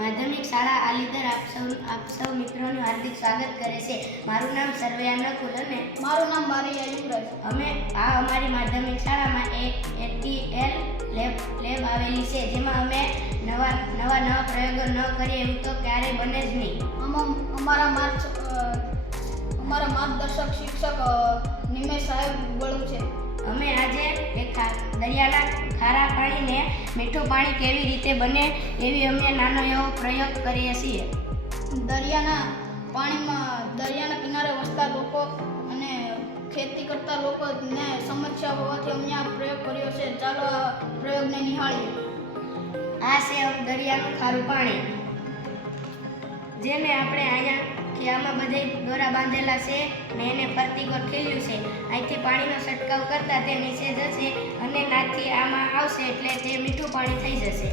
માધ્યમિક શાળા આલીદર આપ સૌ મિત્રોનું હાર્દિક સ્વાગત કરે છે. મારું નામ સરવૈયા નકુલ અને મારું નામ બારૈયા યુવરાજ. અમે અમારી માધ્યમિક શાળામાં એક એટીએલ લેબ આવેલી છે, જેમાં અમે નવા પ્રયોગો ન કરીએ એવું તો ક્યારેય બને જ નહીં. અમારા માર્ગદર્શક શિક્ષક નિમેશ સાહેબ બળુ છે. અમે આજે દરિયાના ખારા પાણીને મીઠું પાણી કેવી રીતે બને એવી અમે નાનો એવો પ્રયોગ કરીએ છીએ. દરિયાના કિનારે વસતા લોકો અને ખેતી કરતા લોકોને સમસ્યા હોવાથી અમે આ પ્રયોગ કર્યો છે. ચાલો આ પ્રયોગને નિહાળીએ. આ છે દરિયાનું ખારું પાણી, જેને આપણે અહીંયા આમાં બધે દોરા બાંધેલા છે ને એને ફરતી ગોઠવેલું છે. અહીંથી પાણીનો છંટકાવ કરતા તે નીચે જશે અને નાથી આમાં આવશે એટલે તે મીઠું પાણી થઈ જશે.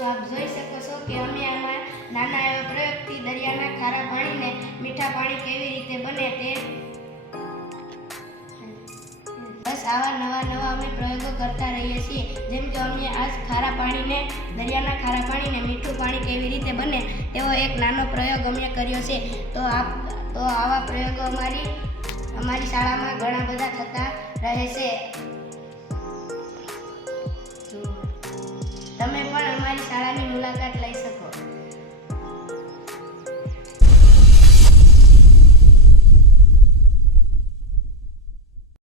તો આપ જોઈ શકો છો કે અમે આમાં નાના એવા પ્રયોગથી દરિયાના ખારા પાણીને મીઠા પાણી કેવી રીતે બને તે બસ આવા નવા અમે પ્રયોગો કરતા રહીએ છીએ. જેમ કે અમે આ દરિયાના ખારા પાણીને મીઠું પાણી કેવી રીતે બને તેવો એક નાનો પ્રયોગ અમે કર્યો છે. તો આવા પ્રયોગો અમારી શાળામાં ઘણા બધા થતા રહે છે. તમે પણ અમારી શાળાની મુલાકાત લઈ શકો.